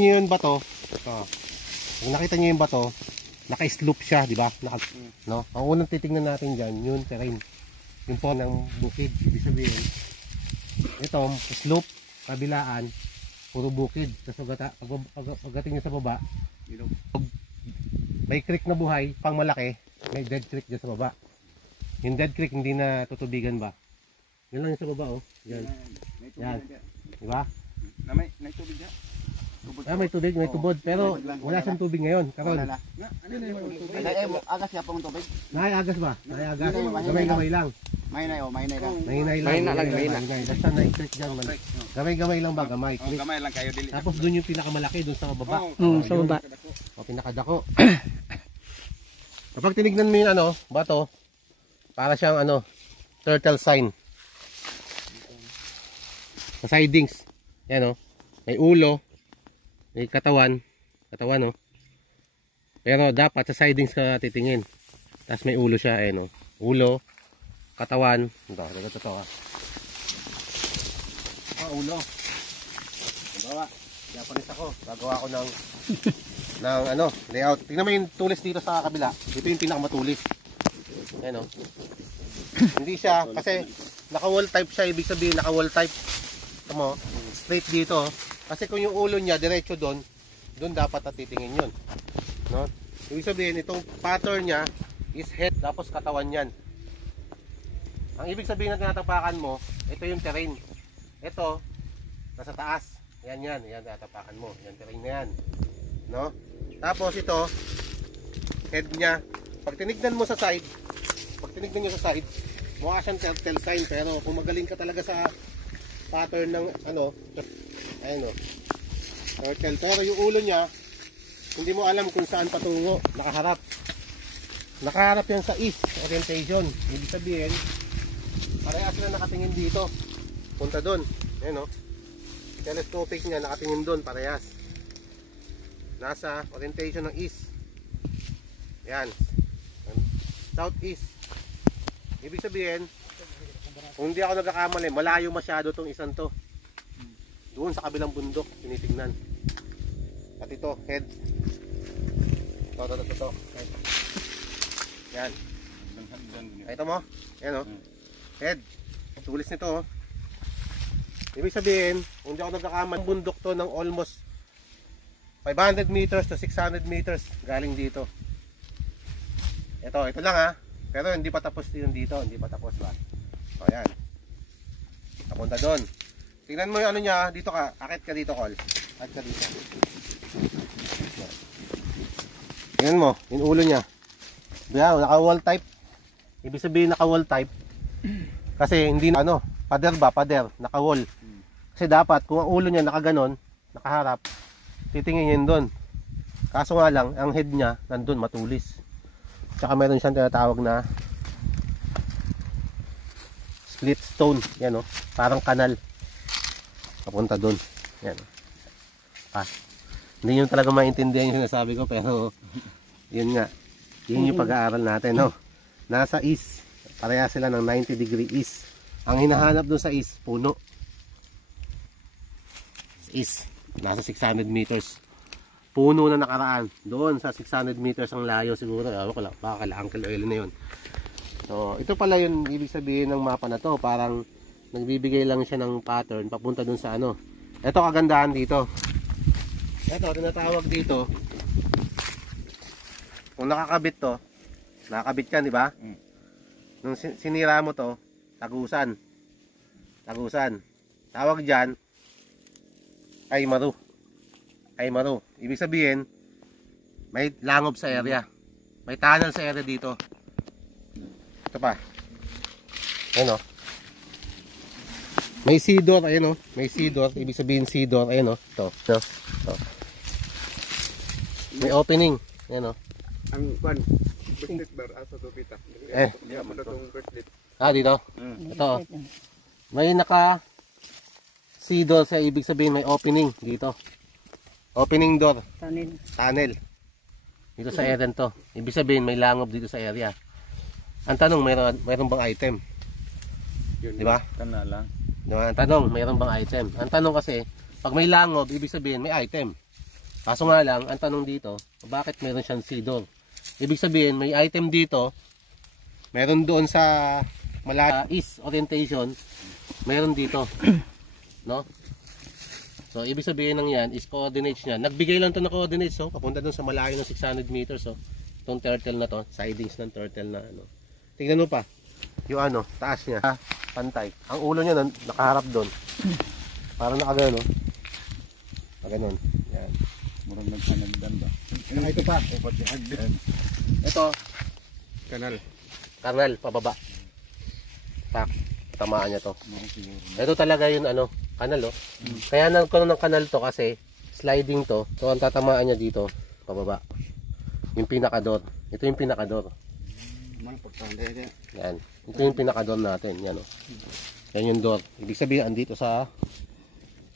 Yun ba to? Kung nakita niyo yung bato, naka-slope siya, di ba? No? Ang unang titingnan natin dyan, yung terrain. Yung po ng bukid. Ibig sabihin, ito, slope, kabilaan, puro bukid. Tapos pagdating nyo sa baba, may creek na buhay, pang malaki, may dead creek dyan sa baba. Yung dead creek, hindi na tutubigan ba? Yan lang yung sa baba, oh. Yan. Yan. Di ba? May tubig dyan. May tubig, may tubod. Pero wala siyang tubig ngayon. Karon. Agas siya pong tubig. Naiagas ba? Naiagas. Gamay-gamay lang. Mahinay lang. Mahinay. Basta na-creek dyan. Gamay-gamay lang ba? Gamay. Gamay lang kayo dili. Tapos doon yung pinakamalaki, doon sa baba. Sa baba. O, pinakadako. Kapag tinignan mo yung bato, para siyang turtle sign. Sa sidings. Yan, may ulo. May katawan, oh. Pero dapat sa sidings ka titingin. Tapos may ulo siya, ayun, oh. Ulo, katawan, ito, ulo. Gawa. Japanese ako. Gagawa ako ng layout. Tingnan mo yung tulis dito sa kabila. Ito yung pinakamatulis. Ayun, oh. Hindi siya, kasi naka-wall type siya, ibig sabihin naka-wall type. Tama, straight dito, oh. Kasi kung yung ulo niya diretso doon dapat titingin yun. No? Ibig sabihin, itong pattern niya is head, tapos katawan yan. Ang ibig sabihin na tinatapakan mo, ito yung terrain. Ito, nasa taas. Yan, tinatapakan mo. Yan, terrain na yan. No? Tapos ito, head niya. Pag tinignan mo sa side, mukha siyang turtle sign. Pero kung magaling ka talaga sa pattern ng ayun, turtle. Pero yung ulo niya, hindi mo alam kung saan patungo. Nakaharap yan sa east orientation. Ibig sabihin, parehas na nakatingin dito. Punta doon. Ayun, telescopic niya nakatingin doon, parehas. Nasa orientation ng east. Yan. Southeast. Ibig sabihin, kung hindi ako nagkakamali, malayo masyado tong isang to. Doon sa kabilang bundok, tinitingnan. At ito, head. Ito. Yan. Ito mo? Yan, oh. Head. Tulis nito, oh. Ibig sabihin, kung hindi ako nagkakamali, bundok to ng almost 500 meters to 600 meters galing dito. Ito lang, ha. Pero hindi pa tapos yun dito. Hindi pa tapos ba? O, yan. Papunta doon. Tingnan mo yung niya, dito ka, akit ka dito, Col. Akit ka dito. Tingnan mo, yung ulo niya. Yan, naka-wall type. Ibig sabihin naka-wall type. Kasi hindi pader ba, naka-wall. Kasi dapat, kung ang ulo niya nakaganon, nakaharap, titingin yun doon. Kaso nga lang, ang head niya, nandun, matulis. Tsaka meron siyang tinatawag na split stone. Yan, parang kanal. Papunta doon. Yan. Hindi nyo talaga maintindihan yung sinasabi ko, pero yun nga. Yun yung pag-aaral natin, Nasa east. Pareha sila ng 90 degree east. Ang hinahanap doon sa east, puno. East. Nasa 600 meters. Puno na nakaraan. Doon sa 600 meters ang layo siguro. Baka kala Uncle Oil na yun. So, ito pala yung ibig sabihin ng mapa na to. Parang nagbibigay lang siya ng pattern papunta dun sa Ito kagandahan dito. Ito tinatawag dito. Kung nakakabit to, nakakabit yan, di ba? Nung sinira mo to, tagusan. Tawag diyan ay maru. Ibig sabihin, may langob sa area. May tunnel sa area dito. Ito pa. Ayun, may seedor, ayun, may seedor, ibig sabihin seedor, ayun, ito. May opening, ayun, Ang birthday bar asa dupita. Dito. Ito. May naka seedor sa ibig sabihin may opening dito. Opening door. Tunnel. Dito sa area to. Ibig sabihin may langob dito sa area. Ang tanong, mayroon bang item? Di ba? Kana lang. Ang tanong, mayroon bang item? Ang tanong kasi, pag may langob, ibig sabihin may item. Kaso nga lang, ang tanong dito, bakit meron siyang C-door? Ibig sabihin, may item dito, meron doon sa east orientation, meron dito. No? So, ibig sabihin ng yan is coordinates niya. Nagbigay lang to na coordinates, so, papunta doon sa malayo ng 600 meters, so. Itong turtle na to, sidings ng turtle na ano. Tingnan mo pa, yung ano, taas niya, pantay. Ang ulo niya nakaharap doon. Parang nakagano, no? Nakaganon. Yan. Murang nagsanagdan ba? Ito pa. Ito, kanal, pababa. Tak, tamaan niya to. Ito talaga yung ano, kanal, oh. Kaya nagkaroon ng kanal to kasi sliding to. So ang tatamaan niya dito, pababa. Yung pinakador. Ito yung pinakador. Yan. Ito yung pinakador natin. Yan, oh. Yan yung door. Ibig sabihin, andito sa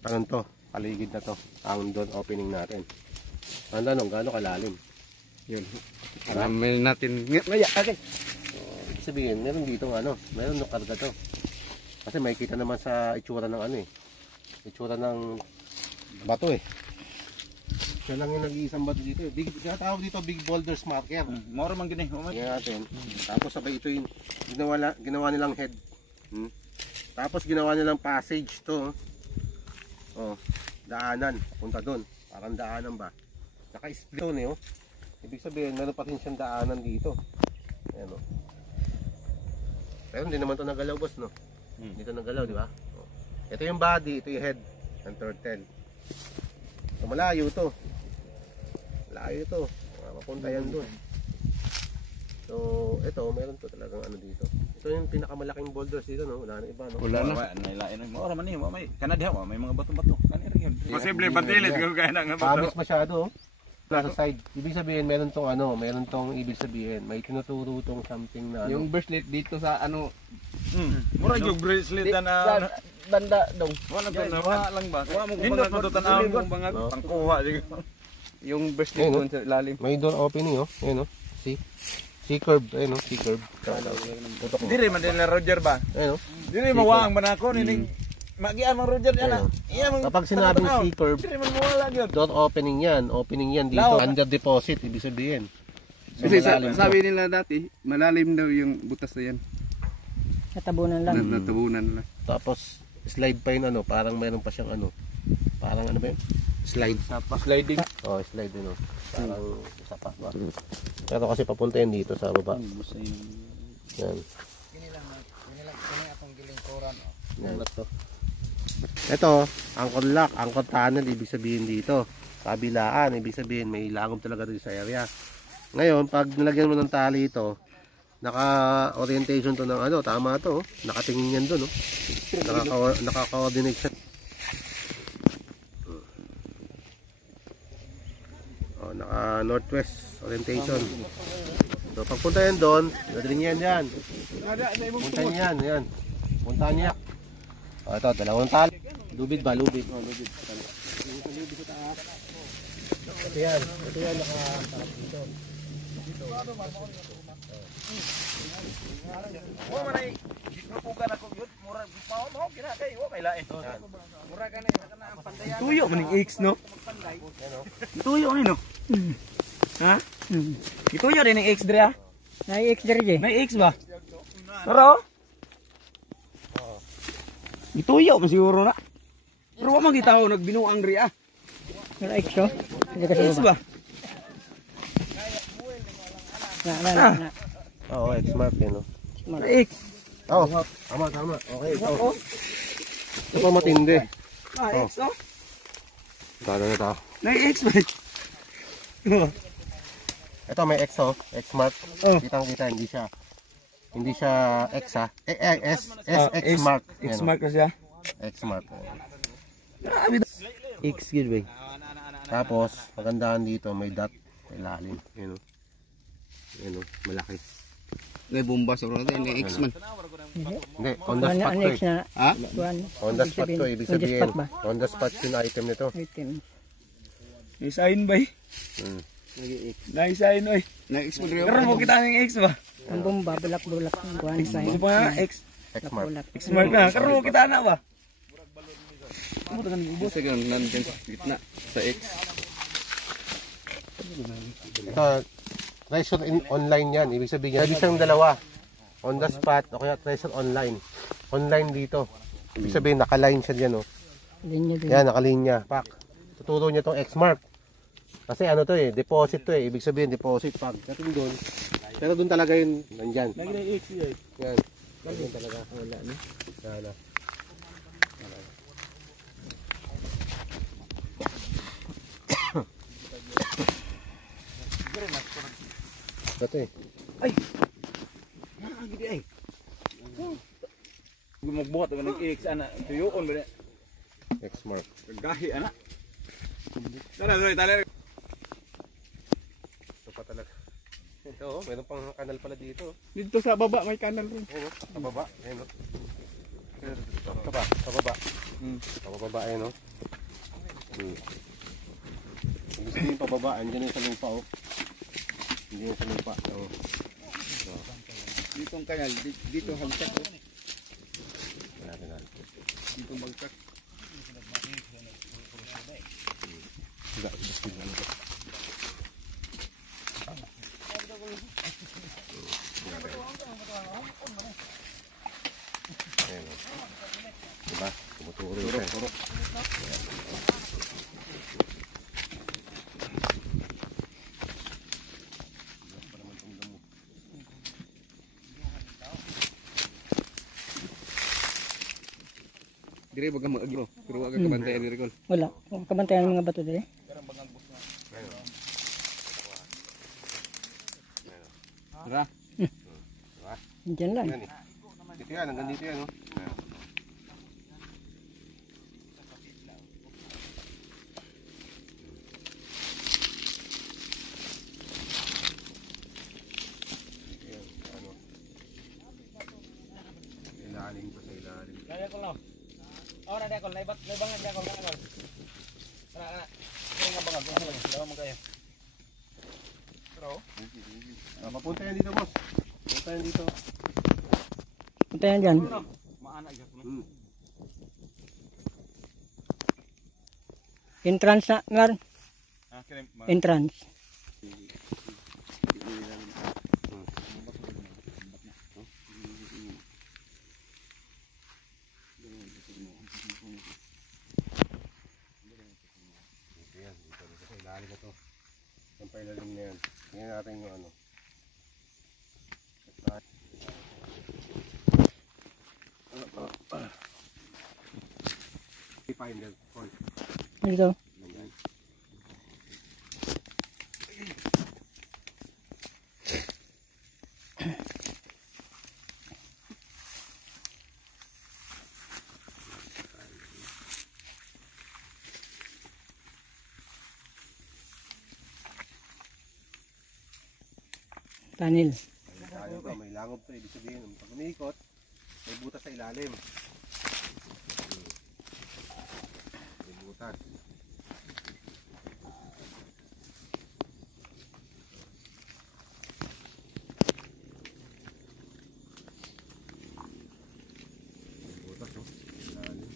anong to, paligid na to. Ang door opening natin. Ang tanong, gaano kalalim? Yun. Alamin natin. Okay. Ibig sabihin, meron dito ano, meron ng karga to. Kasi makikita naman sa itsura ng ano eh. Itsura ng bato eh. Siya lang yung nag-iisang bato dito. Tawag dito big boulders marker. Moro man gini. Yan natin. Tapos sabay ito yung ginawa nilang head. Tapos ginawa nilang passage to. Oh, daanan. Papunta doon. Parang daanan ba? Naka-split to eh. Oh. Ibig sabihin, meron pa rin siyang daanan dito. Ayan o. Pero hindi naman ito nagalaw, boss, no? Dito nagalaw, di ba? Oh. Ito yung body, ito yung head ng turtle. So, malayo to. Malayo to. Mapunta yan doon. So, ito, meron to talagang ano dito. Ito yung pinakamalaking boulders dito, no? Wala na iba, no? Wala na. Nailain na. Moro man niyo. May kanadiha mo. May mga bato-bato. Kanira yun. Posible batilit kung kaya na nga bato. Pabis masyado, oh. Sa side. Ibig sabihin, meron tong ano, meron tong ibig sabihin, may tinuturo tong something na ano. Yung bracelet dito sa ano. Mura yung bracelet na Banda dong. wala to na Wala lang ba? wala mo kung mga tutanawin kung mga pangkuha. Yung bracelet doon sa lalim. May door opening, oh. Ayun, oh. See? C-curve. Ayun, oh. C-curve. Diri man din na Roger ba? Ayun, oh. Diri mawang man ako nining magian man Roger yan. Iya man. Kapag sinabing C-curve, Diri man mawala gyud. door opening yan. Opening yan dito. Under deposit, ibig sabihin. So, Kasi malalim to. sabi nila dati, malalim daw yung butas na yan. Natabunan lang. Natabunan lang. Tapos, slide pa yun, ano. Parang meron pa siyang ano. Parang ano ba yun? Slide. Sliding. Oh, slide yun, oh. Parang isa pa. Ba? Pero kasi papunta yan dito sa baba. Yan. Yan. Ito, angkor lock, angkor tunnel, ibig sabihin dito. Kabilaan, ibig sabihin may langom talaga dito sa area. Ngayon, pag nilagyan mo ng tali ito, naka-orientation to ng ano, tama to, oh. Nakatingin yan doon, oh. Naka-coordinate siya. Oh, naka-northwest orientation. So, pagpunta yan doon, dadalhin yan dyan. Punta yan, yan. Punta niya. Oh, ito, dalawang tali. Lubid ba? Lubid. Oh, lubid. Lubid sa taas. Ito yan. Ito yan, naka-sarap dito. Wa man ay pupugan ako gyud mura mao kina kay wa may lain. Mura ka na ang pandayan. Tuyo man yung X, no? Tuyo ni, no? Ha? Ituyo rin yung X, Dre, ha? Nai-X diri. May X ba? Pero? Ituyo man siguro na. Pero wa man gitaw nagbinuang Dre, ah. Wala X oh. Hindi kasi X ba? Na. Oo, X-mark yan, oh. May X. Oh, tama. Okay, ito. Ito pa matindi. Ah, X, oh. Gano'n na ito. May X ba? Ito may X, oh. X-mark. Oh. Kitang-kita, hindi siya X, ha. X-mark. X-mark na siya. X-mark. X, good ba? Tapos, magandaan dito, may dot. May lalim. Yan, oh. Yan, oh. Malaki. May bomba sa roda, may X man. Hindi, on the spot to, Next eh. na. Ha? Kuan. On the spot to, ibig On the sabihin. spot ba? On the spot yung item nito. Item. May sign ba? Hmm. May sign, oy. Na X mo Dre. Pero mo kita ng X ba? Ang bomba bulak-bulak ng kuan sign. Ano pa X? X-mark. Bulak. X-mark na. Pero mo kita na ba? Ano tagan ubos sa ganun nandiyan sa gitna sa X. Ito, treasure online yan. Ibig sabihin, pwede siyang dalawa. On the spot, o kaya treasure online. Online dito. Ibig sabihin, nakaline siya dyan, oh. Linya din. Yan, nakalinya. Pak. Tuturo niya tong X-mark. Kasi ano to eh, deposit to eh. Ibig sabihin, deposit. Pag dating doon, pero doon talaga yun, nandyan. Lagi na yung X eh. Yan. Nandyan talaga. Wala na. Yan, ah. Ito eh. Gidi ay. Gumagbuhat ng X ana. Tuyoon ba? X-mark. Gahi ana. Tara, tara. Ito pa talaga. Ito oh, mayroon pang kanal pala dito. Dito sa baba may kanal rin. Ayun oh, sa baba. Ayun oh. Sa baba, sa baba. Sa baba, ayun oh. Kung gusto yung pababa, andyan yung sa lupa oh. Andyan yung sa lupa. Oh. Dito ang kanal, dito hangsak. Wala na. Dito magsak. Ayun oh. Diba? Tumuturo siya. Dire baga mag-agro, pero wag ka bantayan ni Ricol. Wala. Kabantayan ng mga bato dito. Tara. Diyan lang. Yan eh. Dito yan, hanggang dito yan oh. Ayan. Dito yan, ano. Ilalim ko sa ilalim. Kaya ko lang. Oh, na ko, naibat, naibangan niya ko na ko. Kana. Kaya nga bangag, ano lang, daw mo kayo. Pero, Mapunta yan dito boss. Mapunta yan dito. Punta yan dyan. maana gyud ko. Entrance na, ngar. Ah, kini Entrance. Ilalim na to. Ang pailalim na yan. Tingnan natin yung ano. Find the point. Dito. Tunnel. May langob to, ibig sabihin, pag umiikot, may butas sa ilalim. May butas. May butas, no? Ilalim.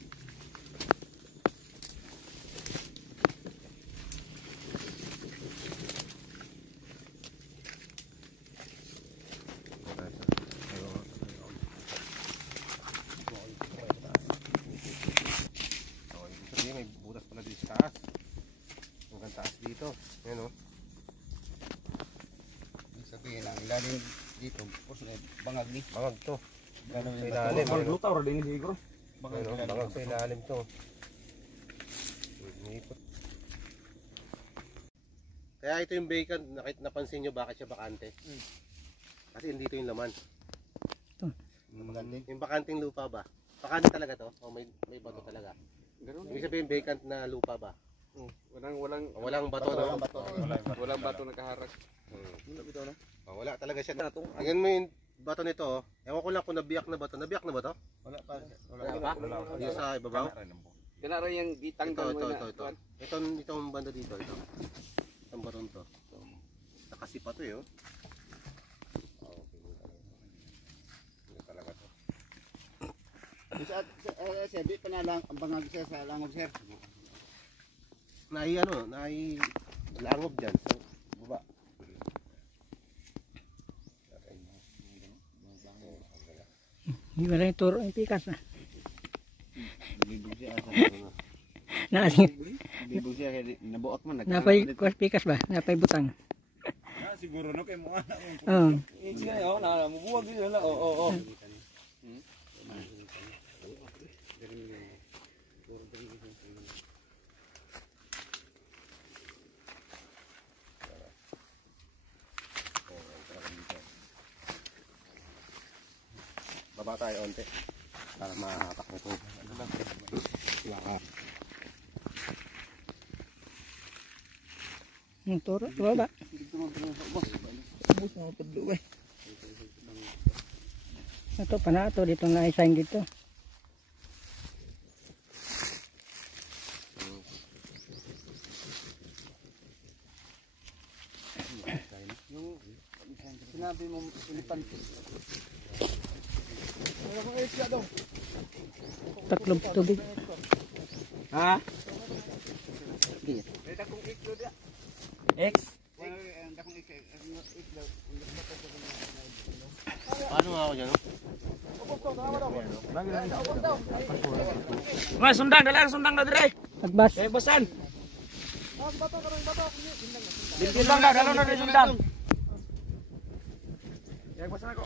May butas pala dito sa taas. Hanggang taas dito. Ayan o. Sabihin ang ilalim dito, pos na bangag ni. Bangag to. Ganun Sa ilalim. lutaw ra din siguro. Ayan o. Bangag sa ilalim to. Umiikot. Kaya ito yung vacant. Napansin nyo bakit siya bakante. Kasi dito yung laman. Ito. Yung bakanting lupa ba? Bakante talaga to? O may bato talaga? Ibig sabihin vacant na lupa ba? Walang bato, no? Walang bato nakaharag. Wala talaga siya. Tingnan mo yung bato nito. Ewan ko lang kung nabiyak na ba to. Nabiyak na ba to? Wala pa. Wala pa? Yung sa ibabaw? Kana ra yung gitanggal mo na. Itong banda dito. Itong baton to. Nakasipa to eh. Hindi talaga to. Sir, di pa na lang ang bangag siya sa langob, sir. Langob dyan. So, Baba. Hindi wala yung turo yung pikas na. Libog siya. Naaling. Libog siya kaya nabuak man. Napay pikas ba? Napay butang. Siguro no kay mo anak mo. Oo. Sige oh, na mubuwag din na. Oo. Baba tayo onte para mahatak na ito. Yung turo, baba. Bus na padlo eh. Ito pa na ito, dito na isang dito. Sinabi mo elefante. Taklong tubig. Ha? X? Paano nga ako dyan? Mas sundang dalang sundang na dire. Agbas. Eh bosan. Sundang na dalang na dire sundang. Ya bosan ako.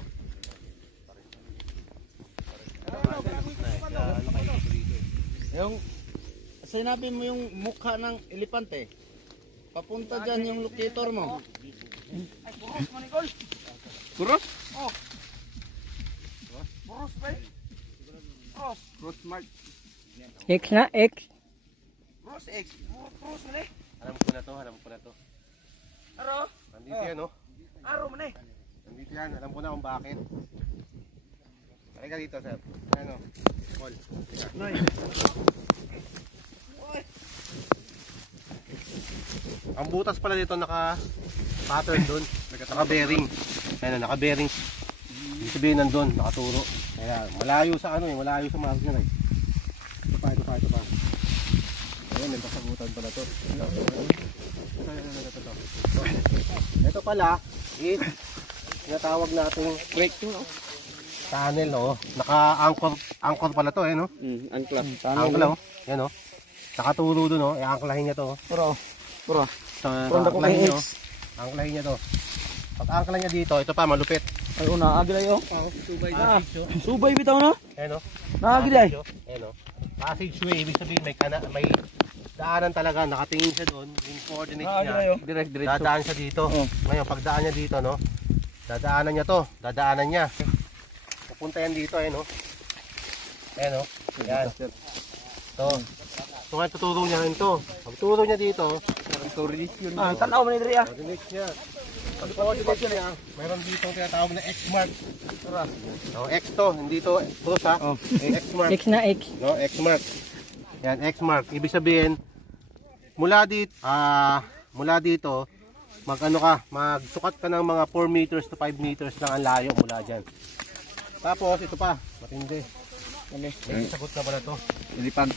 Yung sinabi mo yung mukha ng elepante. Papunta dyan yung locator mo. Ay, puros mo, Nicole. Puros? Oh. Puros ba? Puros. Puros mark. X na, X. Puros X. Puros mo, Alam ko na to. Aro? Nandito yan, no? Aro mo, Nandito yan, alam ko na kung bakit. Halika dito, sir. Ano? Paul. Noy. Ang butas pala dito naka-pattern doon. Naka-bearing. Ayan, naka-bearing. Ibig sabihin nandun, nakaturo. Kaya malayo sa malayo sa mark niya. Ito pa. Ayan, may kasagutan pala to. Ito pala is tinatawag nating Break to, no? tunnel, oh. Naka-anchor pala to, no? Ankla. Angkla, oh. Yan, oh. Nakaturo doon, oh. I-angklahin niya to, oh. Puro. So, Puro ko kay X. angklahin niya to. Pag angkla niya dito, ito pa, malupit. Ay, una, agilay, oh. Subay na. Subay bitaw na. Ayan, oh. Nakagilay. Ayan, oh. Passageway, ibig sabihin may daanan talaga, nakatingin siya doon, yung coordinates niya. Nakagilay, oh. Direct. Dadaan siya dito. Oh. Ngayon, pagdaan niya dito, no? Dadaanan niya. Pupunta yan dito, ayan, oh. Ayan, oh. Ayan. Ito. So, ngayon, tuturo niya rin to. Pagturo niya dito, Tanaw mo ni Dre, ah. coordinates niya. Pag coordinates niya, mayroon dito ang tinatawag na X-mark. Oh, X to, hindi to cross, ha? Oh. X-mark. X na, X. No, X-mark. Yan, X-mark. Ibig sabihin, mula dito, magsukat ka ng mga 4 meters to 5 meters lang ang layo mula dyan. Tapos, ito pa, matindi. May sagot na pala to. Ilipan.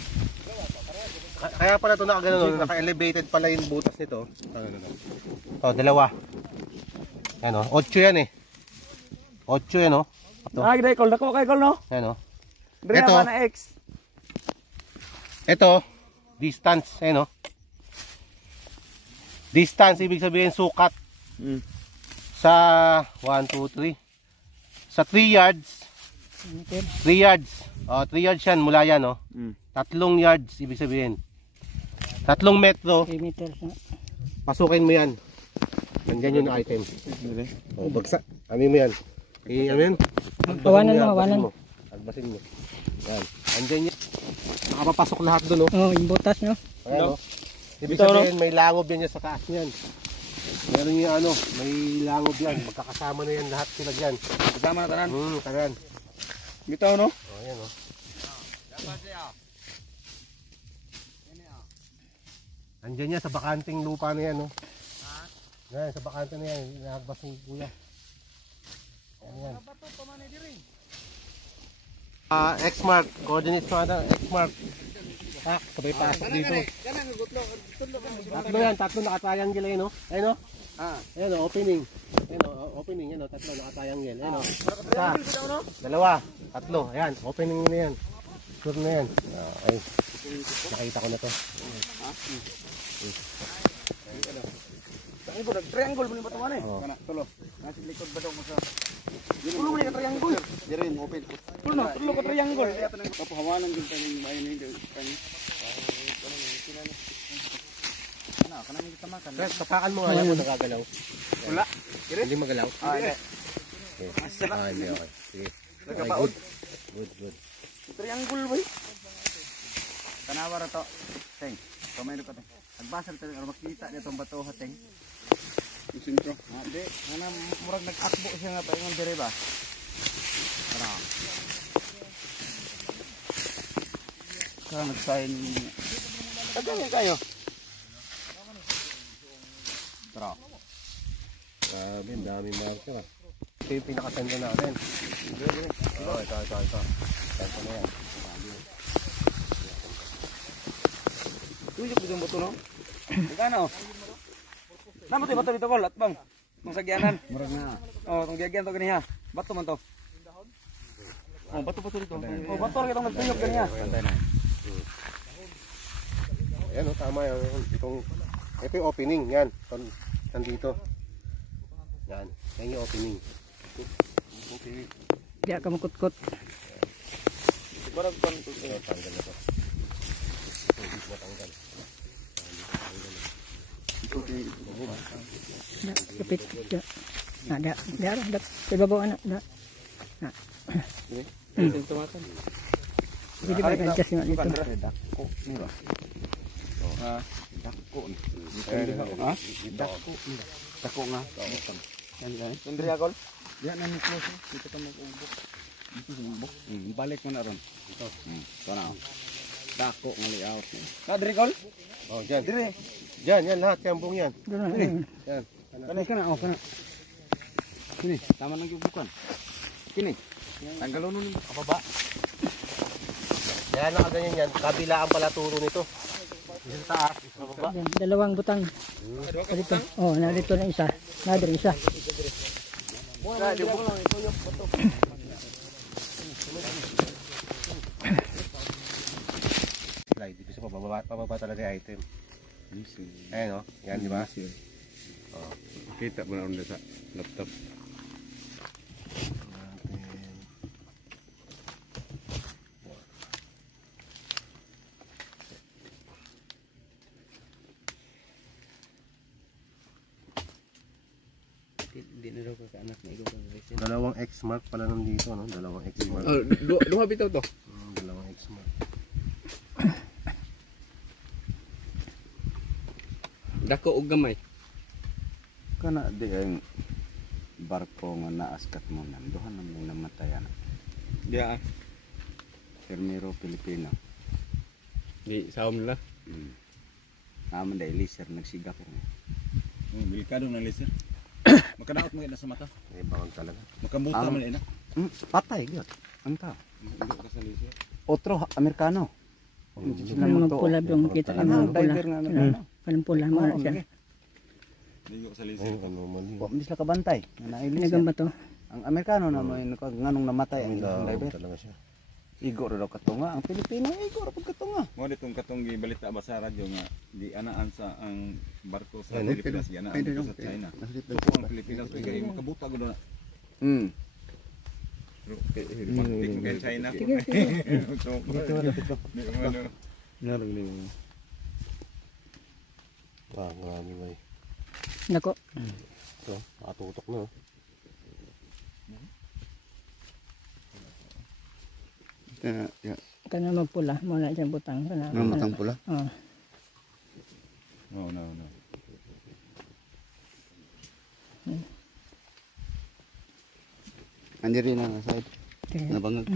Kaya pala ito naka-elevated pala yung butas nito. Oh, dalawa. Yan, oh. 8 yan, eh. 8 yan, oh. Nakagilay, call. Nako kay call, no? Yan, oh. Dre, Ito. na X. Ito, distance, no? Distance, ibig sabihin sukat. Sa 1, 2, 3. Sa 3 yards. 3 yards. Oh, 3 yards yan, mula yan, no? 3 yards, ibig sabihin. 3 metro, 3 meters na. pasukin mo yan. Nandyan yung item. Oh, bagsak. Amin mo yan. Ano yan? Hawanan mo. Agbasin mo. Yan. Andyan yan. Nakapapasok lahat doon, no? Oh, yung butas, no? Ayan, no? Ibig sabihin, may langob yan sa taas niyan. Meron yung may langob yan. Magkakasama na yan lahat sila dyan. Kasama na tanan. Tanan. Bitaw, no? O, ayan, no? Andyan yan sa bakanting lupa na yan, no? Yan, sa bakante na yan. Nahagbas ng kuya. Ayan. X-mark. Coordinates mo ata. X-mark. Sabay pasok dito. Tatlo yan. Tatlo naka-triangle, no? Ayun, no? Ayan o, opening. Ayan o, opening. Ayan o, tatlo, nakatayang yan. Ayan o. Isa, dalawa, tatlo. Ayan, opening na yan. Sure na yan. Ay, nakita ko na to. Ay, ko triangle mo ni batuan eh. Oo. Kana tulo. Nasa likod ba daw mo sa tulo mo ni triangle. Dire mo open. Tulo ko triangle. Kapahawanan din tayo ng mayon hindi kani. Kana may tamakan. Fred, kapakan mo nga yan kung nagagalaw. Wala. Hindi magalaw. Hindi. Okay. Hindi, okay. Sige. Okay, Nagabaod. Good. Triangle boy. Tanawa ra to. Teng. Kamay ko teng. Nagbasal tayo or makita dito ang bato hateng. Sintro. Di, ana murag nag-akbo siya nga pa ingon dire ba. Tara. Kaya nag-sign. Tagal kayo. Tara. Grabe, ang daming marker ah. Ito yung pinakasenda natin. Oo, ito. Ito na yan. Tuyok bigyan mo to no? Magkano? Namo tayo bato dito ko, latbang. Itong sagyanan. Murag na. Oh, itong gyagyan to ganiha. Bato man to. Oh, bato dito. Oh, bato rin itong nagtuyok ganiha. Ayan o, tama yan. Ito yung opening, yan. Nandito. Yan yung opening. Diya ka makutkot. Barag pan to. Tanggal na to. Hindi matanggal. Kapit. Diya. Diya. Ibabaw anak. Diya. Tumatan. Hindi ba adjust nga dito? Dako ni ba? Ah, dako ni. Ha? Dako nga. Sindri akol. Yan na ni close. Dito ka mag-ubok. Dito sa ubok. Balik mo na ron. Ito. Sana. Dako nga layout. Kadri kol? Oh, dyan. Dire. Yan lahat. Kaya buong yan. Doon na. Yan. Kana kana oh kana. Kini, tama lang ubukan. Kini. Tanggalon nun kababa. Kaya nakaganyan yan. Kabilaan pala turo nito. Isa sa taas, isa sa baba. Yan, dalawang butang. Dito. Oh, narito na isa. Nadir isa. Slide dito sa pababa talaga yung item. Ayan o. Yan, di ba? Oh. Kita mo na sa laptop. Hindi na daw kakaanak na ikaw pang resin. Dalawang X mark pala nandito, no? Dalawang X mark. Oh, duha bitaw to. Dalawang X mark. Dako og gamay. Kana di ang barko nga naaskat mo nan duha na mo namatayan. Diya. Termero Pilipino. Di saom nila. Naman dai laser nagsigap ko. Delikado na laser. Makadaot mo ina sa mata. May bawang talaga. Makambuta man ina. Patay gyud. Anta. Hindi ka sa laser. Otro Amerikano. Ang pula doon kita. Ang pula. Ang pula mo na siya. Hindi ka sa laser. Ayun, ano, mali. Wa hindi sila kabantay. Nagamba to. Ang Amerikano na may nganong namatay ang Ang diver. talaga siya. Igo ra daw katunga. Ang Pilipino igo ra pag katunga. Mo ditong katong gibalita ba sa radyo nga di anaan sa ang barko sa Ano? Pilipinas gi anaan dito sa China. So ang Pilipinas kay makabuta gud na. Pero romantic kay China ko. So Narang ni. Wow, marami ba eh. Nako. Ito, nakatutok na. Kana magpula mo na siyang butang. Kana. Matang pula. Oh. no. Andiri na side. Nabangag.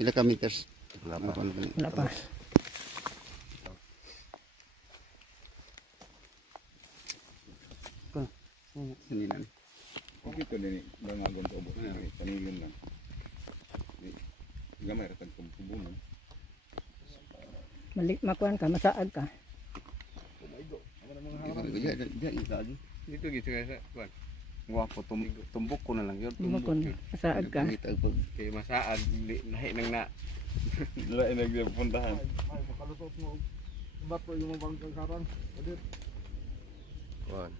Pila ka meters? Wala pa. Wala pa. Sininan. Okay to din bangagon to ubos na panilon lang. Gamay ra tag kumpubunon. Makuan ka, masaag ka. Dito gitu guys, kuan. Guwapo tumbok ko na lang yun. Tumbok ko. Asaag ka. Kay masaad lahi nang na lahi nang puntahan. Ay, makalusot mo. Bato yung mga bangkang karang. Kuan.